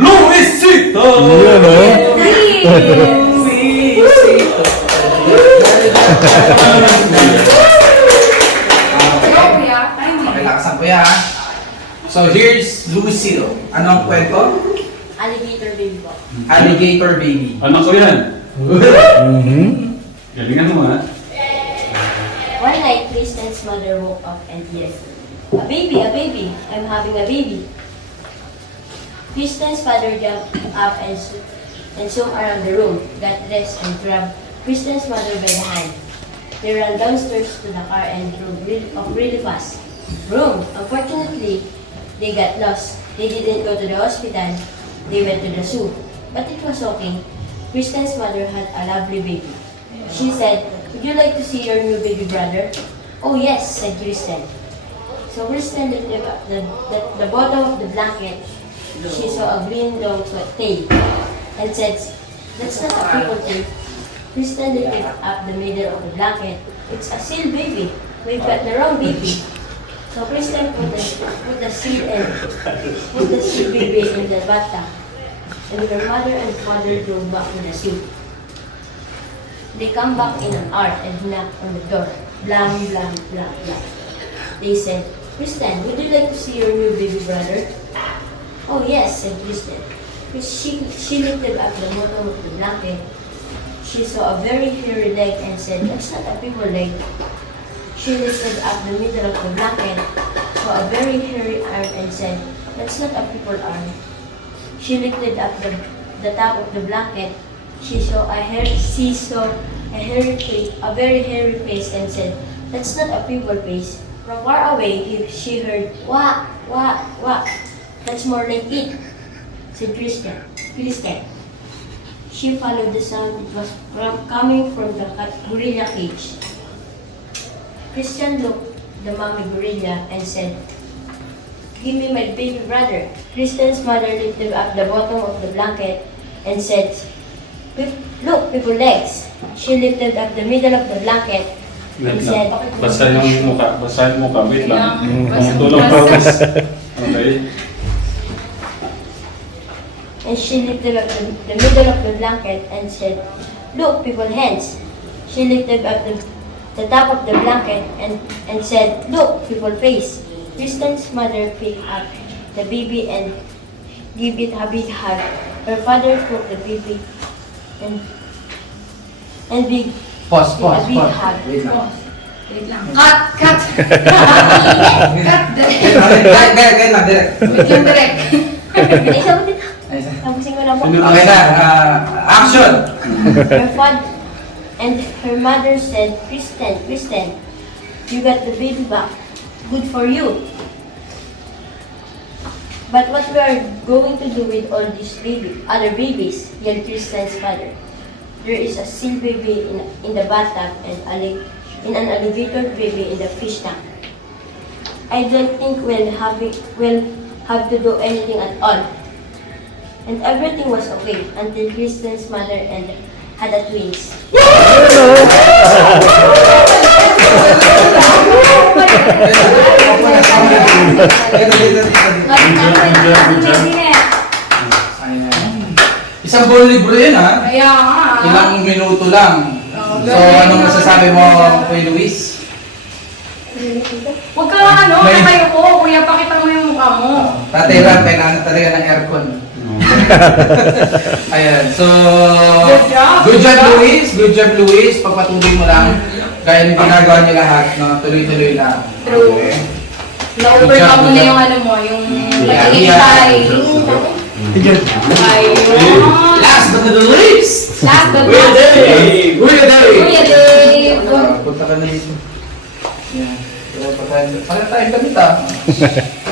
Luisito! Yun, no? Luisito! Pakilakasan ko ya. So here's Luisito. Ano ang kwento? Alligator baby po. Alligator baby. Anak ko yan. Galingan mo ha. One night, Kristen's mother woke up and yelled, "A baby, a baby! I'm having a baby!" Kristen's father jumped up and zoomed around the room, got dressed and grabbed Kristen's mother by the hand. They ran downstairs to the car and drove really fast. Vroom! Unfortunately, they got lost. They didn't go to the hospital. They went to the zoo. But it was okay. Kristen's mother had a lovely baby. She said, "Would you like to see your new baby brother?" "Oh yes," said Kristen. So Kristen lifted up the bottom of the blanket. She saw a green long tail and said, "That's not a people tail." Kristen lifted up the middle of the blanket. "It's a seal baby. We've got the wrong baby." So Kristen put the seal baby in the bathtub. And her mother and father drove back to the zoo. They come back in an hour and knocked on the door. Blam, blam, blam, blam. They said, "Kristen, would you like to see your new baby brother?" "Oh yes," said Kristen. She lifted up the bottom of the blanket. She saw a very hairy leg and said, "That's not a people leg." She lifted up the middle of the blanket, saw a very hairy arm and said, "That's not a people arm." She lifted up the top of the blanket. She saw a very hairy face and said, "That's not a people face." From far away, she heard, "Wah, wah, wah." "That's more like it," said Kristen. She followed the sound. It was coming from the gorilla cage. Kristen looked the mommy gorilla and said, "Give me my baby brother." Kristen's mother lifted up the bottom of the blanket and said, "Look, people legs." She lifted up the middle of the blanket and Wait said, lang. Basahin yung mukha. Basahin mo ka. Wait lang. Basa- Tulong basa. pawis. Okay. and she lifted up the middle of the blanket and said, "Look, people hands." She lifted up the top of the blanket and said, "Look, people face." Kristen's mother picked up the baby and gave it a big hug. Her father took the baby and big Pause. a big hug. Wait lang. Wait lang. Cut! Cut! Cut! Wait lang, direct. Wait lang, direct. Ay, sabutin na. Tapusin ko na po. Okay na, action! Her father and her mother said, Kristen, you got the baby back. Good for you. But what we are going to do with all these other babies? Yelled Kristen's father. There is a seal baby in the bathtub and an alligator baby in the fish tank. I don't think we'll have to do anything at all. And everything was okay until Kristen's mother had a twins. Isang buong libro yun, ha? Kaya nga. Ilang minuto lang. So, anong masasabi mo, Kuya Luis? Huwag ka ano, nakayo ko. Kuya, pakita mo yung mukha mo. Tatira, kailangan talaga ng aircon. Ayan, so... Good job. Good job, Luis. Pagpatuloy mo lang. Kaya yung ginagawa niyo lahat, no? Tuloy-tuloy lang. True. Okay. Na-overcome mo na yung ano mo, yung pag-exciting. Ayun. Last but not the least! Last but Kuya not Dave! Kuya Dave! Kuya Dave! Punta ka na dito. Yan. Parang tayong damit, ah.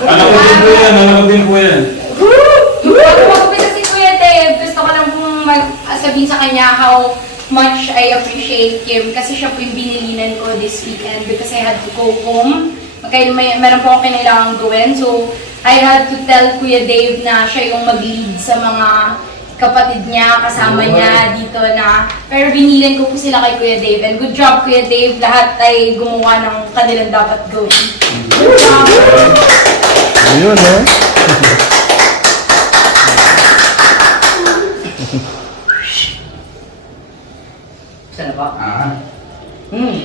Alam ko din po yan. Alam ko din po yan. Bago mag-upisa si Kuya Dave, gusto ko lang pong sabihin sa kanya how much I appreciate him kasi siya po yung binilinan ko this weekend because I had to go home. Meron po akong kailangang gawin. So, I had to tell Kuya Dave na siya yung mag-lead sa mga kapatid niya, kasama niya dito na. Pero binilan ko po sila kay Kuya Dave. And good job, Kuya Dave. Lahat ay gumawa ng kanilang dapat gawin. Good job! Ayun, no? po. Ah.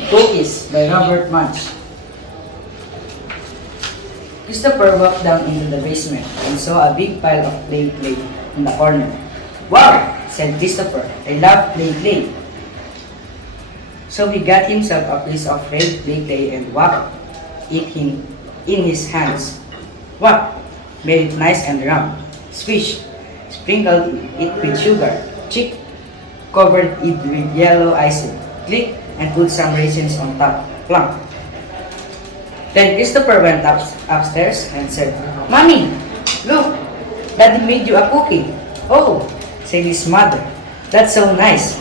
Cookies by Robert Munch. Christopher walked down into the basement and saw a big pile of play in the corner. Wow, said Christopher, I love play. So he got himself a piece of red play and whacked it in his hands. Whap, made it nice and round. Swish, sprinkled it with sugar. Chick, covered it with yellow icing. Click, and put some raisins on top. Plunk. Then Christopher went upstairs and said, Mommy, look, Daddy made you a cookie. Oh, said his mother, that's so nice.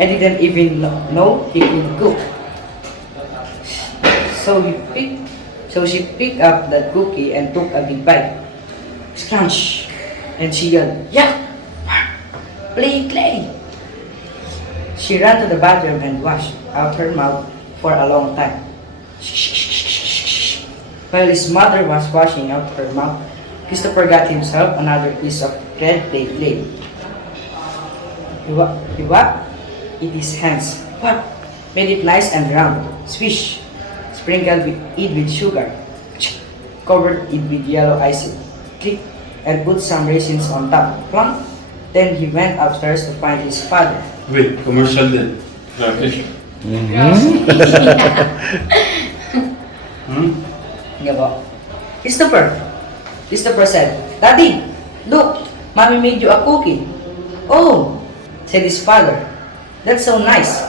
I didn't even know he could cook. So she picked up that cookie and took a big bite. Crunch. And she yelled, yeah, play. She ran to the bathroom and washed out her mouth for a long time. While his mother was washing out her mouth, Christopher got himself another piece of red play. He whacked in his hands. Whap! Made it nice and round. Swish! Sprinkled it with sugar. Covered it with yellow icing. Click! And put some raisins on top. Plunk! Then he went upstairs to find his father. Wait, commercial din. Grabe. Nga ba? Christopher said, Daddy, look, Mommy made you a cookie. Oh, said his father, that's so nice.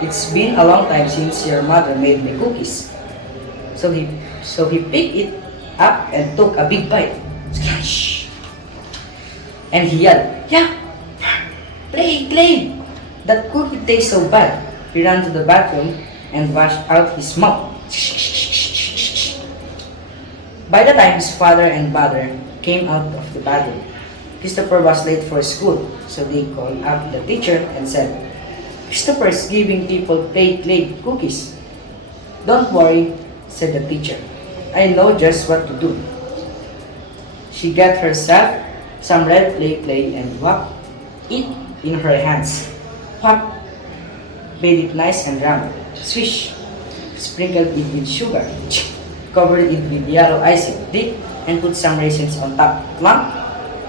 It's been a long time since your mother made me cookies. So he picked it up and took a big bite. Splash! And he yelled, yeah, play. That cookie tastes so bad. He ran to the bathroom and washed out his mouth. By the time his father and mother came out of the bathroom, Christopher was late for school, so they called up the teacher and said, Christopher's giving people play cookies. Don't worry, said the teacher. I know just what to do. She got herself some red play and whacked it in her hands. Whap! Made it nice and round. Swish! Sprinkled it with sugar. Covered it with yellow icing. Dip and put some raisins on top. Plunk!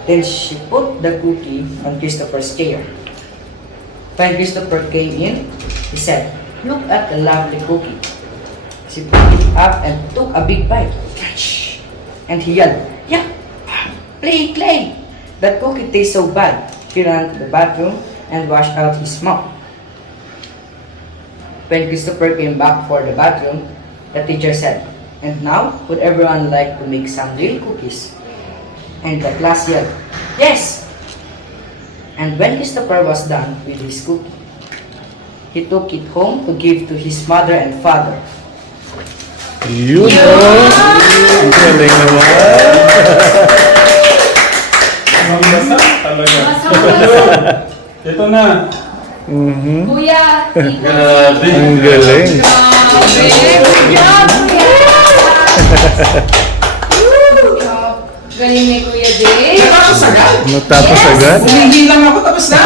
Then she put the cookie on Christopher's chair. When Christopher came in, he said, Look at the lovely cookie. She picked it up and took a big bite. And he yelled, Yeah! Play! That cookie tastes so bad. He ran to the bathroom and washed out his mouth. When Christopher came back for the bathroom, the teacher said, And now, would everyone like to make some real cookies? And the class yelled, Yes! And when Christopher was done with his cookie, he took it home to give to his mother and father. Yun o! Ang galing naman! Mabasa talaga. Ito na. Kuya, Grabe. Ang galing! Good job, kuya! Galing ni Kuya Dave. Natapos agad? Natapos agad? Humingi lang ako, tapos na.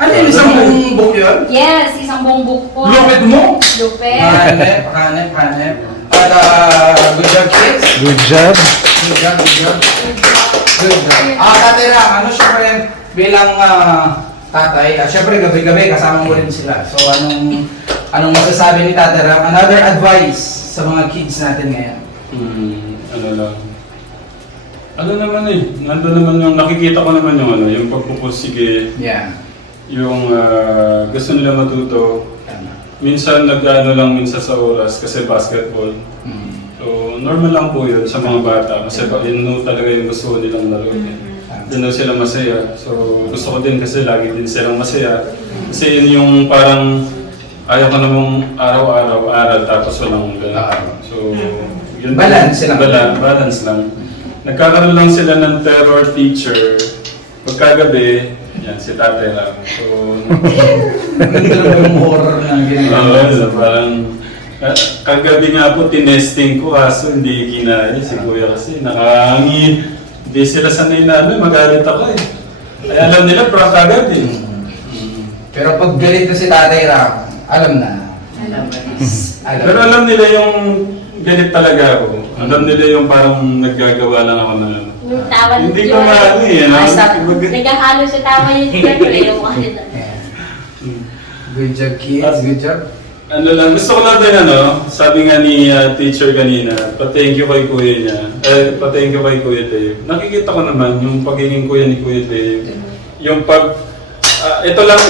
Ano yun, isang buong book yun? Yes, isang buong book po. Lupit mo? Lupit. Hanep. At good job, kids. Good job! Good job. Tatay lang, ano syempre bilang tatay, syempre gabi-gabi kasama mo rin sila. So anong masasabi ni Tatay Ram? Another advice sa mga kids natin ngayon. Ano lang. Ano naman nandun naman yung nakikita ko naman yung pagpupursige, Yeah. yung gusto nila matuto. Minsan minsan sa oras kasi basketball. So normal lang po yun sa mga bata kasi yun talaga yung gusto nilang laro. Doon sila masaya. So gusto ko din kasi lagi din silang masaya. Kasi yun yung parang ayaw ko namang araw-araw aral tapos walang gano'n. So yun Balance lang. Balance lang. Nagkakaroon lang sila ng terror teacher. Pagkagabi, yan si Tatay lang. So Ganda naman yung horror na ginagawa. parang kagabi nga po tinesting ko kaso hindi kinaya si Kuya kasi nakahangi. Hindi sila sanay na magalit ako eh. Ay, alam nila prank agad eh. Pero pag galit na si Tatay Ram, alam na. Alam. Pero alam nila yung galit talaga ako. Alam nila yung parang naggagawa lang ako na Yung tawa ni hindi ko Joy. maano eh. Naghahalo sa tawa niya siyempre. Yung kanila. Good job, kids. Good job. Ano lang, gusto ko lang din sabi nga ni teacher kanina, pa-thank you kay kuya niya. Pa-thank you kay Kuya Dave. Nakikita ko naman yung pagiging kuya ni Kuya Dave. Yung ito lang,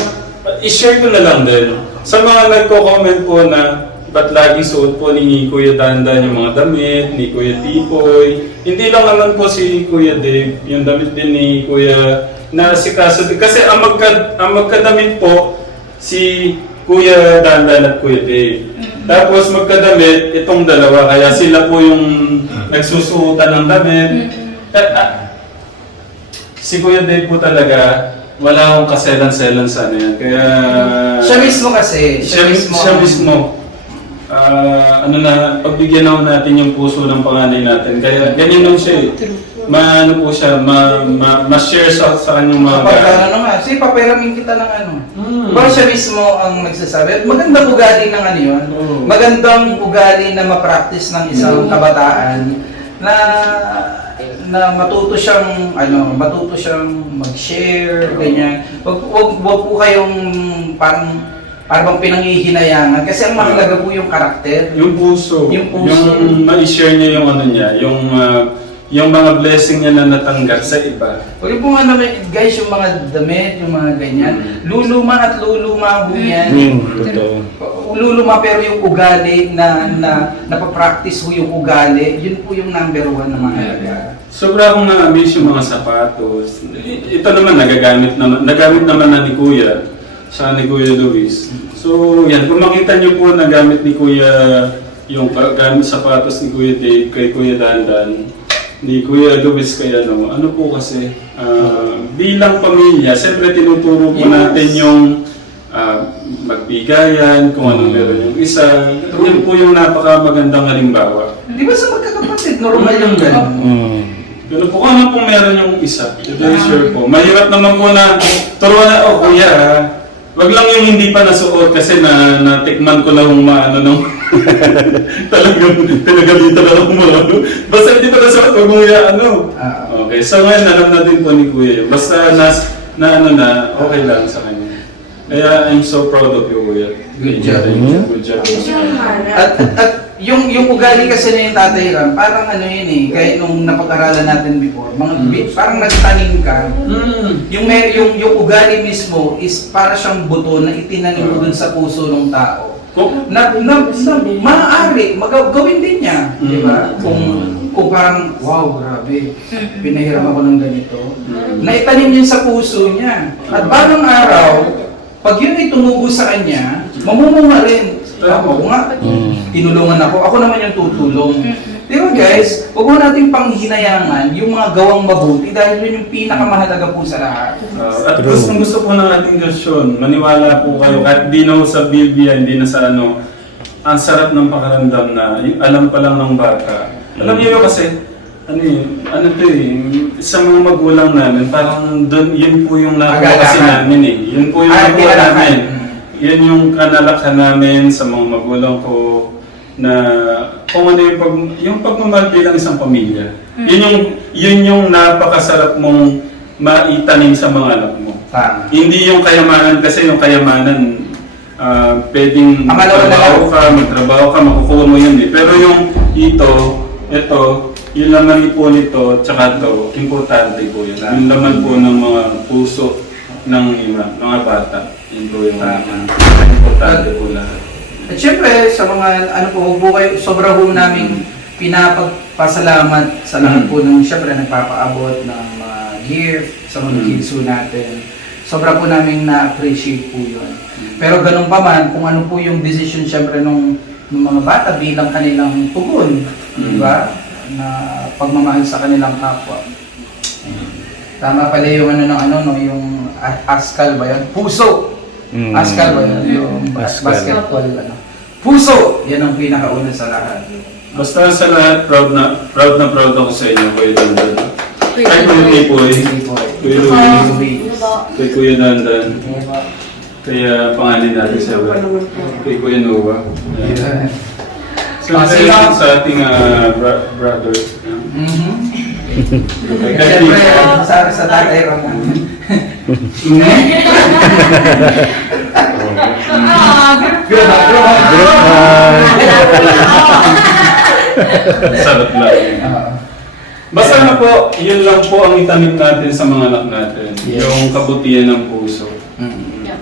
i-share ko na lang din. Sa mga nagko-comment po na ba't lagi suot po ni Kuya Dandan yung mga damit, ni Kuya Tipoy. Hindi lang naman po si Kuya Dave, yung damit din ni Kuya na si Kaso. Kasi ang magkadamit po si Kuya Dandan at Kuya Dave. Tapos magkadamit itong dalawa, kaya sila po yung nagsusuotan ng damit. Si Kuya Dave po talaga, wala akong kaselan-selan sa ano yan. Kaya... Siya mismo kasi. Siya mismo. Pagbigyan ako natin yung puso ng panganay natin. Kaya ganyan lang siya eh. Maano po siya, ma-share sa kanyang mga Kapag ano nga, sige, paperamin kita ng ano. Diba siya mismo ang nagsasabi. Magandang ugali ng ano yun. Magandang ugali na ma-practice ng isang kabataan na matuto siyang mag-share, ganyan. Wag po kayong parang pinangihinayangan kasi ang mahalaga po yung karakter. Yung puso. Yung puso. Yung ma-share niya yung ano niya, yung mga blessing niya na natanggap sa iba. Huwag po nga naman, guys, yung mga damit, yung mga ganyan. Luluma at luluma po yan. Totoo. Luluma pero yung ugali na napapractice po yung ugali, yun po yung number 1 na mahalaga. Sobra akong na-amaze yung mga sapatos. Ito naman, nagamit naman na ni Kuya, sa ni Kuya Luis. So, yan, kung makita niyo po nagamit ni Kuya yung gamit sapatos ni Kuya Dave kay Kuya Dandan, ni Kuya Luis kay ano po kasi, bilang pamilya, siyempre tinuturo po natin yung magbigayan, kung ano meron yung isa. Yan po yung napakamagandang halimbawa. Di ba sa magkakapatid, normal yung gano'n? Pero po ano pong meron yung isa, ito yung sure po. Mahirap naman po na turuan na, kuya, wag lang yung hindi pa nasuot kasi natikman ko lang yung nung talagang pinagalitan na lang mo. Basta hindi pa nasuot, wag mo Okay, so ngayon alam natin po ni Kuya. Basta okay lang sa kanya. Kaya I'm so proud of you, Kuya. Good job. Good job. At yung ugali kasi na yung Tatay Ram, parang ano yun eh, kahit nung napag-aralan natin before, parang nagtanim ka, yung ugali mismo is para siyang buto na itinanim mo dun sa puso ng tao. Maaari, gawin din niya, di ba? Kung parang, wow, grabe, pinahiram ako ng ganito, naitanim niya sa puso niya. At parang araw, pag yun ay tumubo sa kanya, mamumunga rin. Ako nga, tinulungan ako. Ako naman yung tutulong. Di ba guys, huwag mo nating panghinayangan yung mga gawang mabuti dahil yun yung pinakamahalaga po sa lahat. At gusto po ng ating Diyos yun. Maniwala po kayo. Kahit di na sa Biblia, hindi na sa ang sarap ng pakaramdam na alam pa lang ng bata. Alam niyo yun kasi, sa mga magulang namin, parang yun po yung nakuha kasi namin eh. Yun po yung nakuha namin. Yan yung kanalakhan namin sa mga magulang ko na kung ano yung pagmamahal bilang isang pamilya. Yun yung napakasarap mong maitanim sa mga anak mo. Hindi yung kayamanan kasi yung kayamanan pwedeng magtrabaho ka, makukuha mo yun eh. Pero yung yung laman po nito, tsaka ito, importante po yun. Yung laman po ng mga puso ng mga bata. Yun po yung importante po lahat. At syempre, sa mga huwag po kayo, sobra po namin pinapagpasalamat sa lahat po nung syempre nagpapaabot ng gift sa mga kids po natin. Sobra po namin na-appreciate po yun. Pero ganun pa man, kung ano po yung decision syempre nung mga bata bilang kanilang tugon, di ba? Na pagmamahal sa kanilang kapwa. Tama pala yung yung askal ba yun? Puso! Askal ba yun? Yung basketball, Puso! Yan ang pinakauna sa lahat. Basta sa lahat, proud na proud ako sa inyo, Kuya Dandan. Kay Kuya Tipoy, Kuya Louie, kay Kuya Dandan. Kaya pangalan natin siya. Kay Kuya Noah. Yun. So, Sino? sa ating brother. Kaya siyempre, sa tatay Ram namin. Group Sarap lang. Basta na po, yun lang po ang itanim natin sa mga anak natin. Yes. Yung kabutihan ng puso.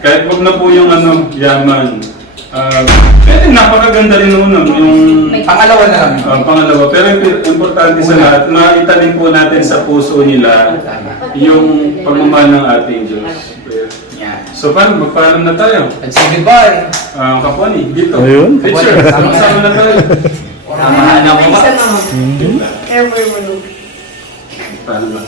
Kahit wag na po yung yaman. Pwede napakaganda rin nun. Yung Pangalawa na lang. pangalawa. Pero importante sa lahat, maitanim po natin sa puso nila yung pagmamahal ng ating Diyos. Yan. So paano? Magpaalam na tayo. Let's say goodbye. Kapwani, dito. Ayun. Teacher, sama na tayo. Tamahan ako ba? Paano ba?